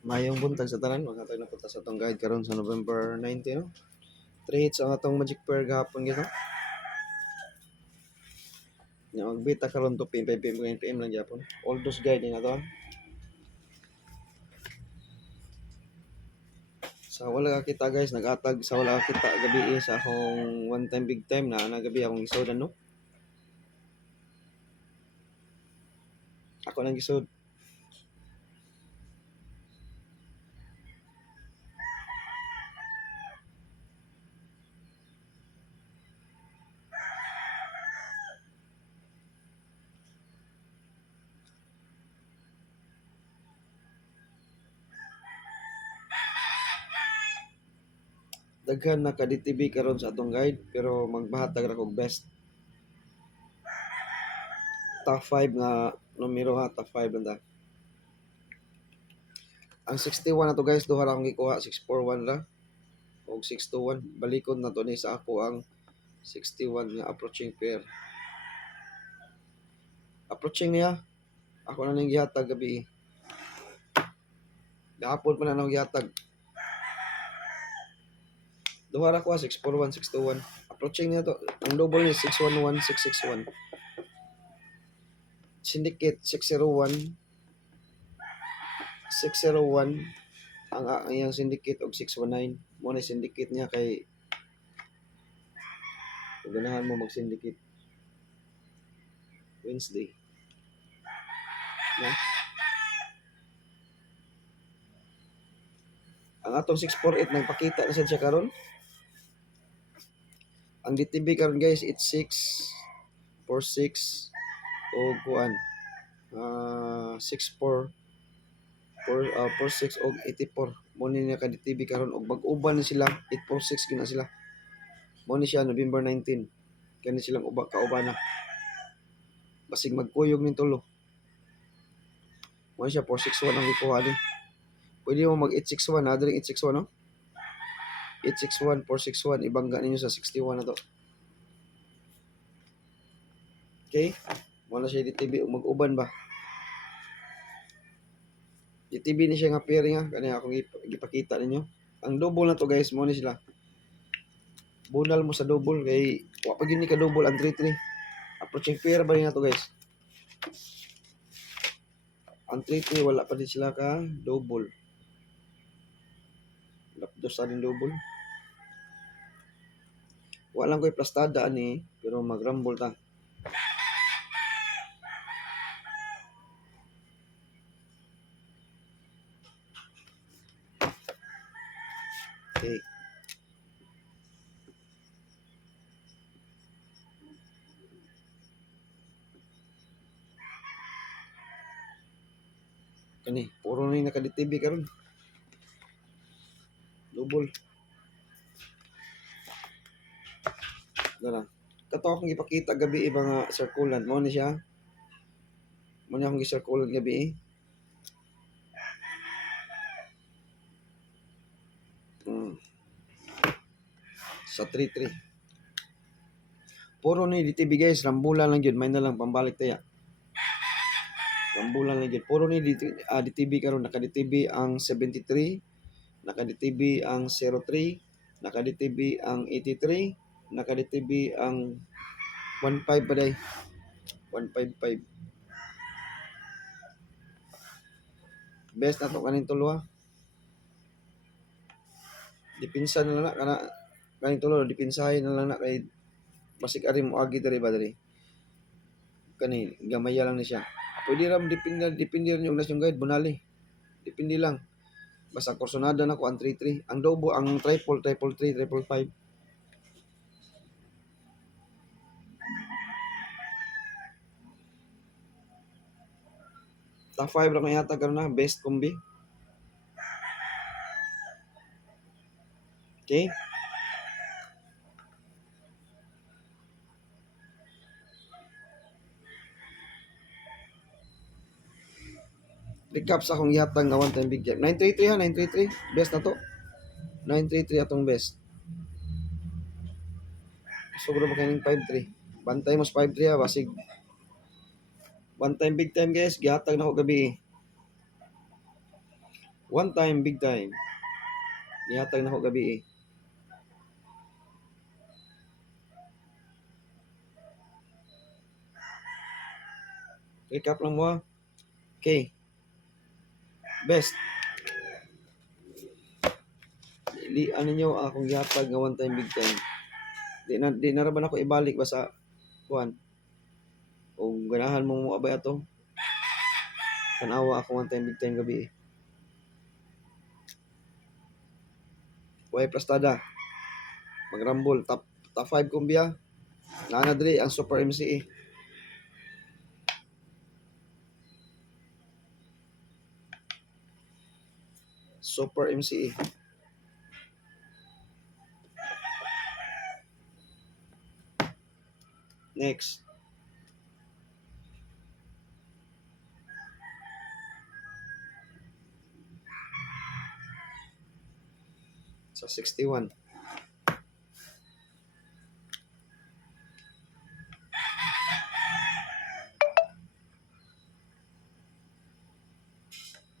Mayong buntag sa tanan, mga tayo napunta sa itong guide karon sa November 19, no? 3 hits ang atong Magic Pair gahapon gito. Nya magbita karon to PM 5 PM 9 PM lang gyapon. All those guide nga to. Sa wala ka kita guys, nag-atag sa wala ka kita gabi sa akong one time big time na gabi akong isod no. Ako nang gisod. Daghan na ka DTV karon sa atong guide pero magbahatag ra kog best. Top 5 nga numero ha, top 5 lang ta. Ang 61 na to guys, duha ra akong gikuha, 641 ra og 621. Balikod na to ni sa ako ang 61 nga approaching pair. Approaching niya, ako na ning gihatag gabi. Gahapon pa na nang gihatag. Duha ra ko 641 621. Approaching niya to. Ang double ni 611 661. Syndicate 601 601 ang iyang syndicate og 619. Mo na syndicate niya kay ganahan mo mag-syndicate Wednesday. Na? Ang atong 648 nagpakita na siya karon. Ang DTB karon guys, it's 6 46 o kuan 64 46 og 84. Mo ni niya ka DTB karon og mag-uban ni sila 846 gina sila. Mo ni siya November 19. Kani silang kauban na. Basig magkuyog ning tulo. Mo siya 461 ang ikuha ni. Pwede mo mag 861 na diri 861 no. 861 461 ibangga ninyo sa 61 na to. Okay? Mo na siya DTB og mag-uban ba. DTB ni siya nga pairing ha kani akong gipakita ninyo. Ang double na to guys, mo ni sila. Bunal mo sa double kay wa pa gyud ni ka double ang 33. Approaching pair ba na to guys? Ang 33 wala pa din sila ka double. Lapdos sa din double. Wala ko'y plastada ani pero mag-rumble ta. Okay. Kani, puro na yung naka-DTV karon. Double. Dala. Kato akong ipakita gabi mga circulant. Mo ni siya. Mo ni akong gi-circulant gabi. Sa 3-3. Puro ni DTV guys. Rambulan lang yun. May na lang pambalik taya. Rambulan lang yun. Puro ni DTV karon. Naka-DTV ang 73. Naka-DTV ang 03. Naka-DTV ang 83. Naka-DTV ang 15 pa day. 155. Best na to kaning tulo ha. Dipinsa na lang na kana kaning tulo dipinsahin na lang na kay basig ari mo agi diri ba diri. Kani gamaya lang ni siya. Pwede ram depende rin yung nasyong guide bunali. Depende lang. Basta kursonada na ko ang 33. Ang double, ang triple 3, triple 5. Top 5 lang yata karon na best combi. Okay? Recap sa akong yatang nga one time big jam. 933 ha, 933. Best na to. 933 atong best. Sobra ba kaning 53. Bantay mo sa 53 ha, basig. One time big time guys, gihatag na ko gabi. One time, big time. Nihatag na ko gabi eh. Recap lang mo ha. Okay. Best. Ano nyo akong gihatag nga one time, big time. Di na raban ako ibalik basta kuan. Kung ganahan mo mo abay ato. Tanawa ako one time, big time gabi eh. Way plastada. Magrambol. Top 5 kumbia. Nana diri ang Super MCE. Super MCE. Next. Sa 61.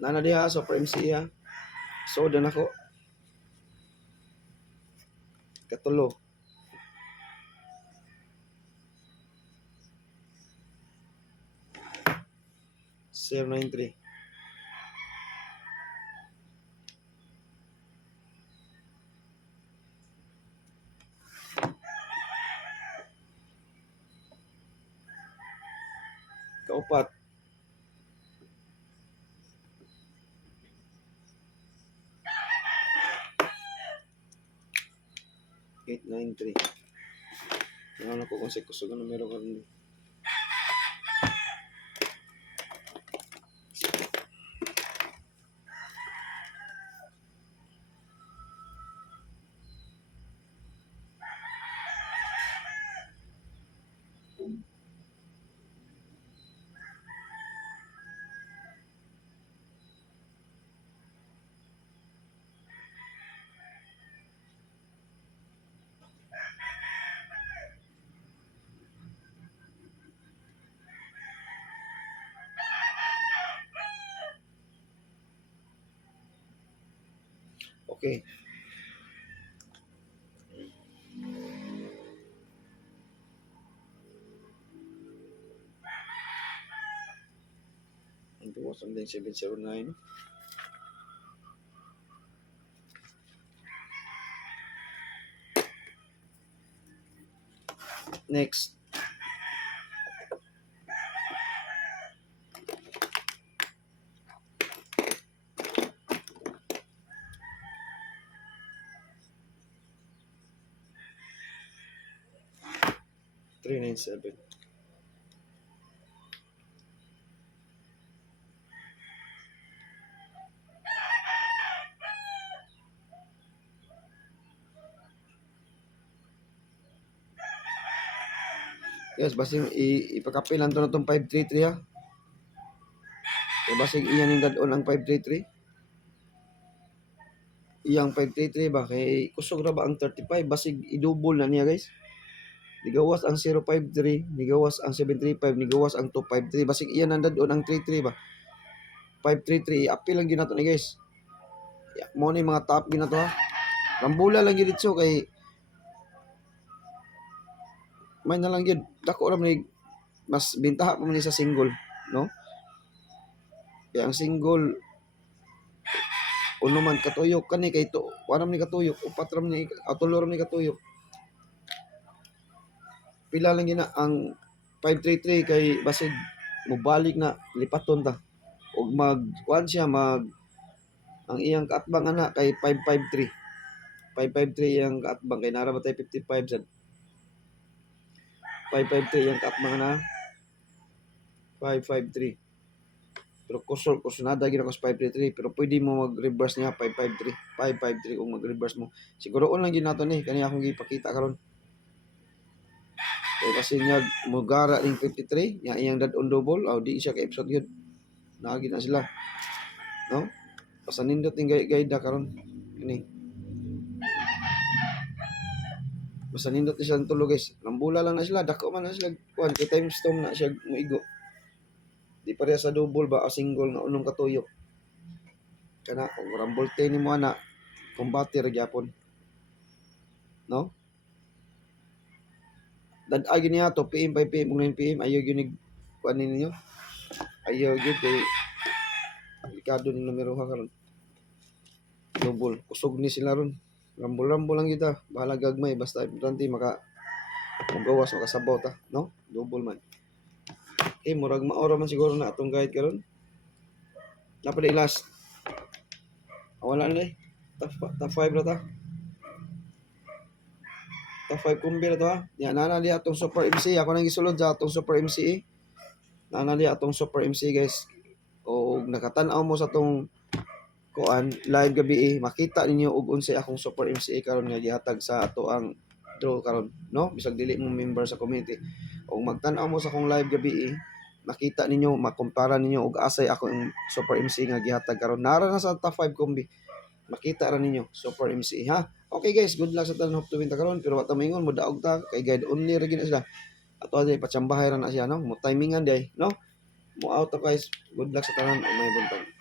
Nana diha Super MCE ha. Soda na ko. Katulo. Zero 93. Kaupat. Eight, 9, 3. Ano ko kung sa kusugan na meron ka rin. Okay. Ito was on 709. Next. Three, 9, 7. Yes, basing ipakapil lang to na itong 533 ha. So, basing iyan yung dadon ang 533. Iyang 533 ba? Kay kusog na ba ang 35? Basig i-double na niya guys. Nigawas ang 053, nigawas ang 735, nigawas ang 253. Basig iyan ang dadon ang 33 ba? 533, i-apil lang ginato ni guys. Mo ni mga top ginato ha. Rambula lang yun dito kay may na lang yun. Dako ram ni mas bintaha pa man ni sa single, no? Kaya ang single uno man katuyok kani kay to, waram ni katuyok, upat ram ni tulo ram ni katuyok. Pila lang gina ang 533 kay basig mobalik na lipaton ta. Og mag kuan siya mag ang iyang kaatbang ana kay 553. 553 iyang kaatbang kay nara ba tay 55 sad. 553 iyang kaatbang ana. 553. Pero kusunada gina ko sa 533 pero pwede mo mag-reverse niya 553. 553 kung mag-reverse mo. Siguro on lang ginato ni kani akong gipakita karon. Kaya kasi niya mugara ning 53 nya iyang dad on double aw di siya ka episode yun. Naagi na sila. No? Basta nindot ning guide karon ini. Basta nindot ni sila tulo guys. Rambula lang na sila, dako man na sila kuan kay time stone na siya muigo. Di pareha sa double ba o single nga unong katuyok. kana kung rumble 10 nimo ana kumbate ra gyapon, no? Dad-ag niya to PM 5 PM ug 9 PM ayaw gyud kuan ninyo. Ayaw gyud kay delikado ning numero ha karon. Double kusog ni sila ron. Rumble lang kita. Bahala gagmay basta importante magawas makasabaw ta, no? Double man. Murag maora man siguro na atong guide karon. Dapat last. Wala na top 5 na ta. Top 5 kumbi na to ha. Yan, nanali atong Super MC. Ako nang gisulod sa atong Super MC. Nanali atong Super MC guys. O nakatan-aw mo sa atong kuan live gabi makita ninyo og unsay akong Super MC karon nga gihatag sa ato ang draw karon, no? Bisag dili mo member sa community. O magtan-aw mo sa akong live gabi makita ninyo, makumpara ninyo og asay ako ang Super MC nga gihatag karon. Nara na sa top 5 kumbi. Makita ra ninyo Super MC ha. Okay guys, good luck sa tanan hope to win ta karon pero wa ta mingon mo daog ta kay guide only ra gina sila. Ato ay patsambahay ra na siya no. Mo timingan day, no? Mo out ta guys. Good luck sa tanan o may buntag.